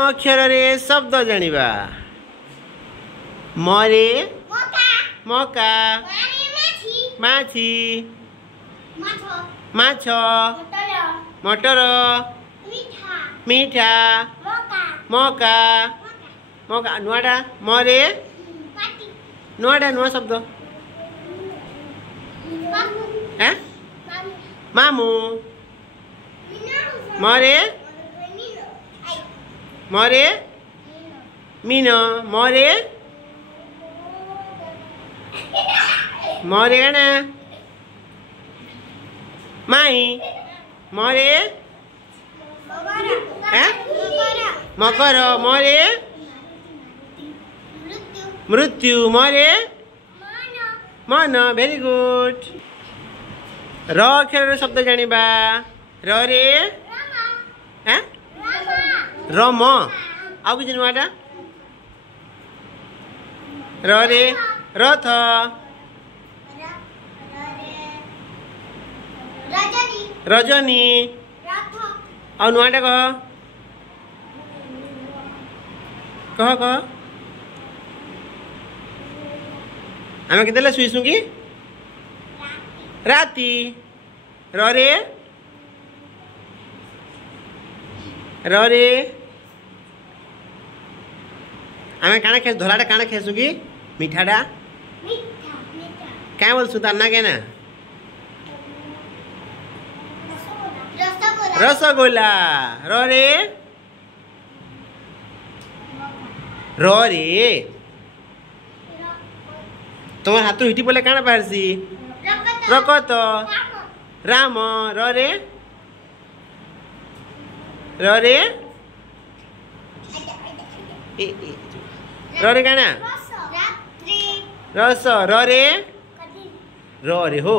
अक्षर रे शब्द जानिबा मरे मका माछी माछ मटर मीठा मका मका नुआडा मरे नुआडा नुआ शब्द हैं मामू मरे मरे मीना मरे मरे ना माई मरे मकर मरे मृत्यु मरे मन भेरी गुड र अक्षर शब्द जानिबा र रे हैं रम आउ कि नुआटा र रे रथ रजनी आउ नुआटा कह कह कह आम के शुईसु कि राती र रे आम काना खेस धोलाटा काना खेसु कि मिठाटा क्या बोलसु तार ना क्या ना रसगोला र रे तुम्हार हाथ हिटी बोले काना पारसी रकत राम र रे काना रस र रे हो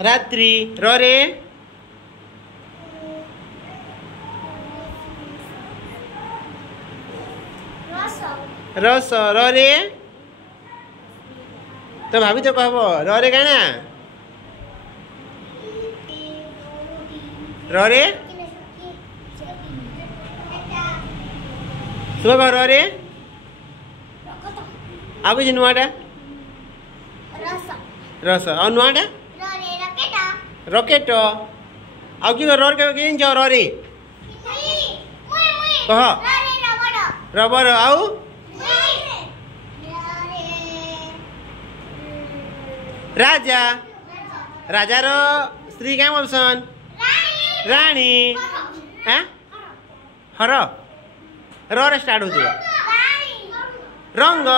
रात्रि र रे रस र रे तो भाभी तो कहब र रे काना र रे सुबह कह र रे आउ कि नुआटा रस आ नुआटा रकेट आउ कि र रे कह रबर आउ राजा राजार स्त्री क्या बोलसन राणी हैं हर र स्टार्ट हो रंग